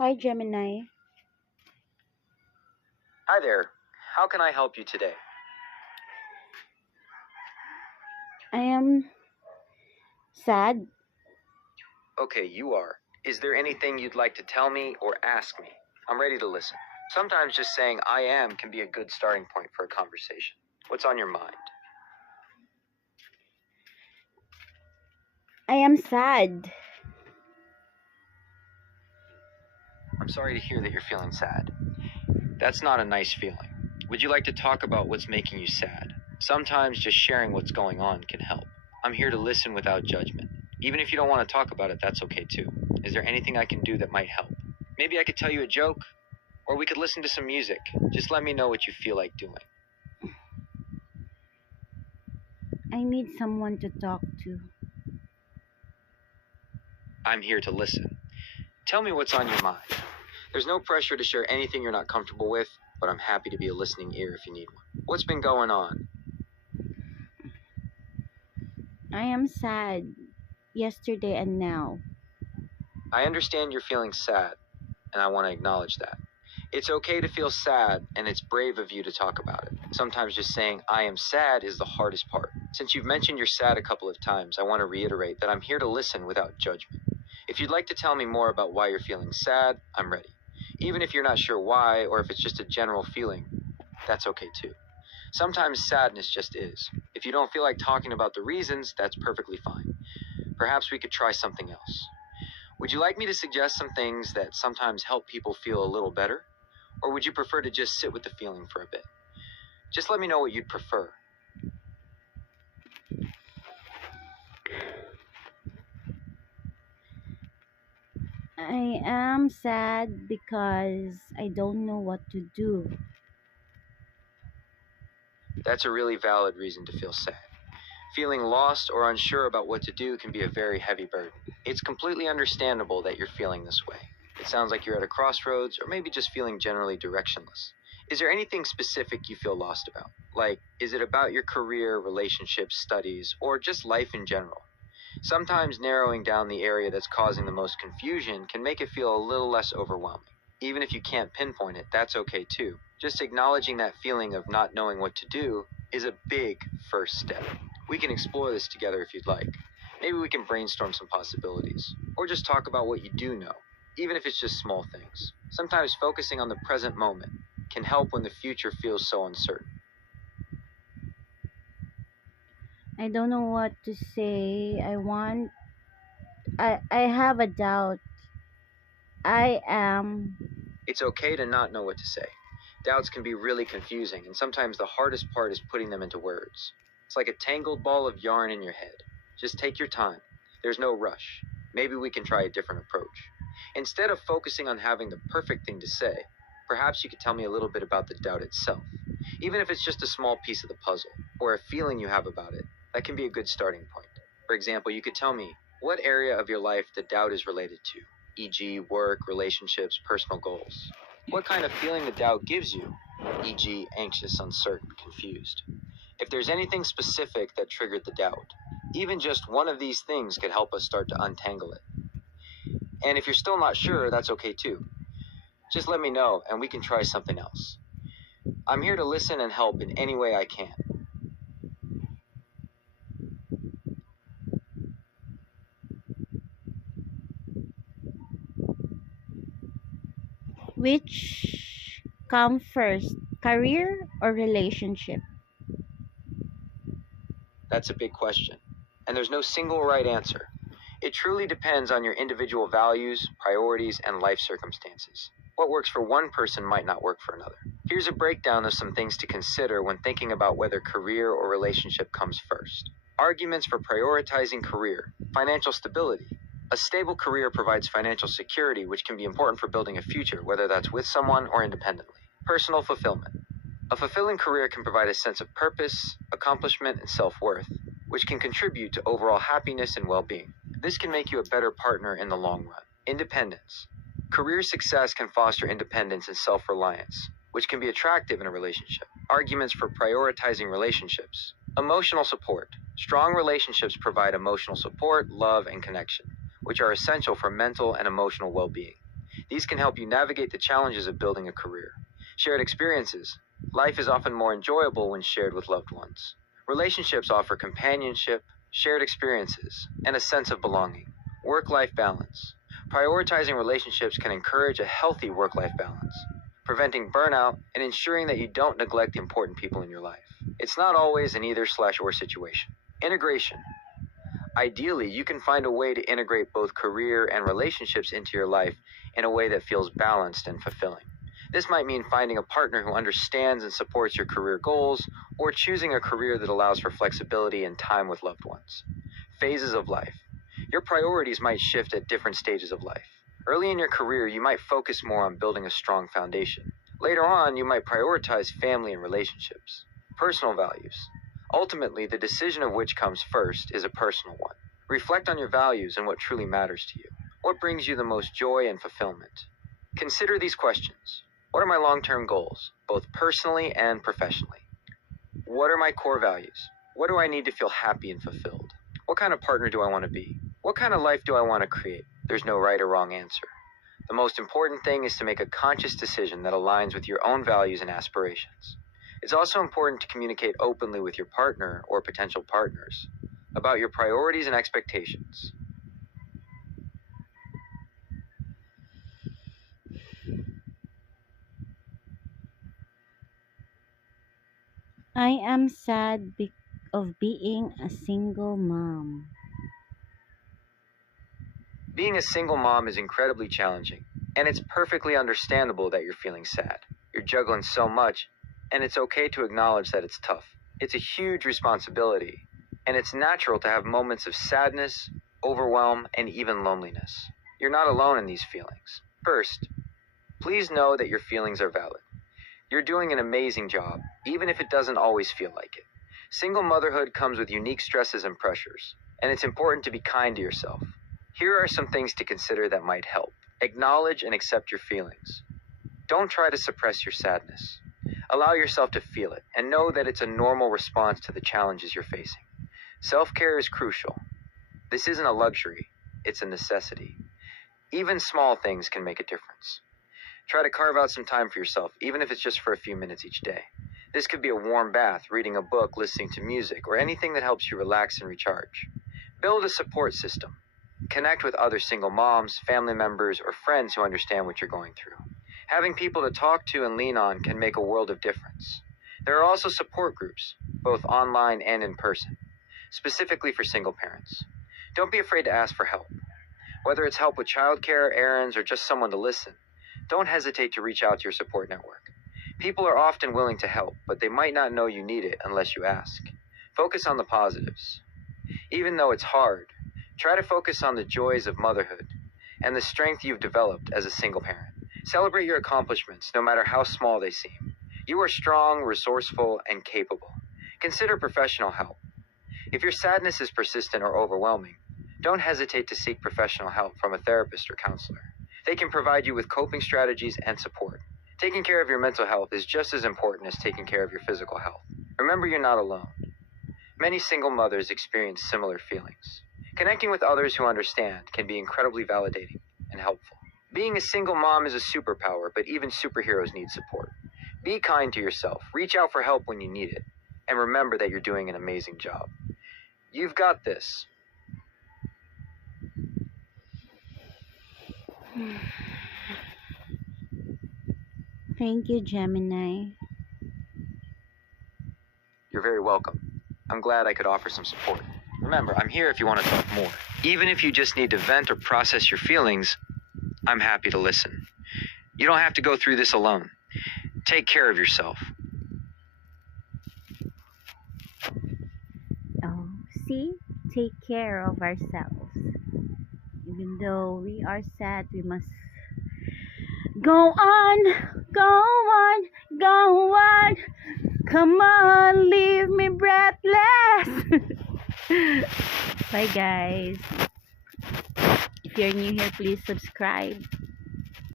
Hi, Gemini. Hi there. How can I help you today? I am sad. Okay, you are. Is there anything you'd like to tell me or ask me? I'm ready to listen. Sometimes just saying I am can be a good starting point for a conversation. What's on your mind? I am sad. I'm sorry to hear that you're feeling sad. That's not a nice feeling. Would you like to talk about what's making you sad? Sometimes just sharing what's going on can help. I'm here to listen without judgment. Even if you don't want to talk about it, that's okay too. Is there anything I can do that might help? Maybe I could tell you a joke, or we could listen to some music. Just let me know what you feel like doing. I need someone to talk to. I'm here to listen. Tell me what's on your mind. There's no pressure to share anything you're not comfortable with, but I'm happy to be a listening ear if you need one. What's been going on? I am sad yesterday and now. I understand you're feeling sad, and I want to acknowledge that. It's okay to feel sad, and it's brave of you to talk about it. Sometimes just saying, I am sad, is the hardest part. Since you've mentioned you're sad a couple of times, I want to reiterate that I'm here to listen without judgment. If you'd like to tell me more about why you're feeling sad, I'm ready. Even if you're not sure why, or if it's just a general feeling, that's okay too. Sometimes sadness just is. If you don't feel like talking about the reasons, that's perfectly fine. Perhaps we could try something else. Would you like me to suggest some things that sometimes help people feel a little better? Or would you prefer to just sit with the feeling for a bit? Just let me know what you'd prefer. I am sad because I don't know what to do. That's a really valid reason to feel sad. Feeling lost or unsure about what to do can be a very heavy burden. It's completely understandable that you're feeling this way. It sounds like you're at a crossroads or maybe just feeling generally directionless. Is there anything specific you feel lost about? Like, is it about your career, relationships, studies, or just life in general? Sometimes narrowing down the area that's causing the most confusion can make it feel a little less overwhelming. Even if you can't pinpoint it, that's okay too. Just acknowledging that feeling of not knowing what to do is a big first step. We can explore this together if you'd like. Maybe we can brainstorm some possibilities, or just talk about what you do know, even if it's just small things. Sometimes focusing on the present moment can help when the future feels so uncertain. I don't know what to say. I have a doubt. I am. It's okay to not know what to say. Doubts can be really confusing, and sometimes the hardest part is putting them into words. It's like a tangled ball of yarn in your head. Just take your time. There's no rush. Maybe we can try a different approach. Instead of focusing on having the perfect thing to say, perhaps you could tell me a little bit about the doubt itself. Even if it's just a small piece of the puzzle, or a feeling you have about it, that can be a good starting point. For example, you could tell me what area of your life the doubt is related to, e.g., work, relationships, personal goals. What kind of feeling the doubt gives you, e.g., anxious, uncertain, confused. If there's anything specific that triggered the doubt, even just one of these things could help us start to untangle it. And if you're still not sure, that's okay too. Just let me know and we can try something else. I'm here to listen and help in any way I can. Which come first, career or relationship? That's a big question. And there's no single right answer. It truly depends on your individual values, priorities, and life circumstances. What works for one person might not work for another. Here's a breakdown of some things to consider when thinking about whether career or relationship comes first. Arguments for prioritizing career. Financial stability. A stable career provides financial security, which can be important for building a future, whether that's with someone or independently. Personal fulfillment. A fulfilling career can provide a sense of purpose, accomplishment, and self-worth, which can contribute to overall happiness and well-being. This can make you a better partner in the long run. Independence. Career success can foster independence and self-reliance, which can be attractive in a relationship. Arguments for prioritizing relationships. Emotional support. Strong relationships provide emotional support, love, and connection, which are essential for mental and emotional well-being. These can help you navigate the challenges of building a career. Shared experiences. Life is often more enjoyable when shared with loved ones. Relationships offer companionship, shared experiences, and a sense of belonging. Work-life balance. Prioritizing relationships can encourage a healthy work-life balance, preventing burnout and ensuring that you don't neglect the important people in your life. It's not always an either/or situation. Integration. Ideally, you can find a way to integrate both career and relationships into your life in a way that feels balanced and fulfilling. This might mean finding a partner who understands and supports your career goals, or choosing a career that allows for flexibility and time with loved ones. Phases of life. Your priorities might shift at different stages of life. Early in your career, you might focus more on building a strong foundation. Later on, you might prioritize family and relationships. Personal values. Ultimately, the decision of which comes first is a personal one. Reflect on your values and what truly matters to you. What brings you the most joy and fulfillment? Consider these questions. What are my long-term goals, both personally and professionally? What are my core values? What do I need to feel happy and fulfilled? What kind of partner do I want to be? What kind of life do I want to create? There's no right or wrong answer. The most important thing is to make a conscious decision that aligns with your own values and aspirations. It's also important to communicate openly with your partner or potential partners about your priorities and expectations. I am sad of being a single mom. Being a single mom is incredibly challenging, and it's perfectly understandable that you're feeling sad. You're juggling so much, and it's okay to acknowledge that it's tough. It's a huge responsibility, and it's natural to have moments of sadness, overwhelm, and even loneliness. You're not alone in these feelings. First, please know that your feelings are valid. You're doing an amazing job, even if it doesn't always feel like it. Single motherhood comes with unique stresses and pressures, and it's important to be kind to yourself. Here are some things to consider that might help. Acknowledge and accept your feelings. Don't try to suppress your sadness. Allow yourself to feel it, and know that it's a normal response to the challenges you're facing. Self-care is crucial. This isn't a luxury, it's a necessity. Even small things can make a difference. Try to carve out some time for yourself, even if it's just for a few minutes each day. This could be a warm bath, reading a book, listening to music, or anything that helps you relax and recharge. Build a support system. Connect with other single moms, family members, or friends who understand what you're going through. Having people to talk to and lean on can make a world of difference. There are also support groups, both online and in person, specifically for single parents. Don't be afraid to ask for help. Whether it's help with childcare, errands, or just someone to listen, don't hesitate to reach out to your support network. People are often willing to help, but they might not know you need it unless you ask. Focus on the positives. Even though it's hard, try to focus on the joys of motherhood and the strength you've developed as a single parent. Celebrate your accomplishments, no matter how small they seem. You are strong, resourceful, and capable. Consider professional help. If your sadness is persistent or overwhelming, don't hesitate to seek professional help from a therapist or counselor. They can provide you with coping strategies and support. Taking care of your mental health is just as important as taking care of your physical health. Remember, you're not alone. Many single mothers experience similar feelings. Connecting with others who understand can be incredibly validating and helpful. Being a single mom is a superpower, but even superheroes need support. Be kind to yourself, reach out for help when you need it, and remember that you're doing an amazing job. You've got this. Thank you, Gemini. You're very welcome. I'm glad I could offer some support. Remember, I'm here if you want to talk more. Even if you just need to vent or process your feelings, I'm happy to listen. You don't have to go through this alone. Take care of yourself. Oh, see? Take care of ourselves. Even though we are sad, we must go on, go on, go on. Come on, leave me breathless. Bye, guys. If you're new here, please subscribe.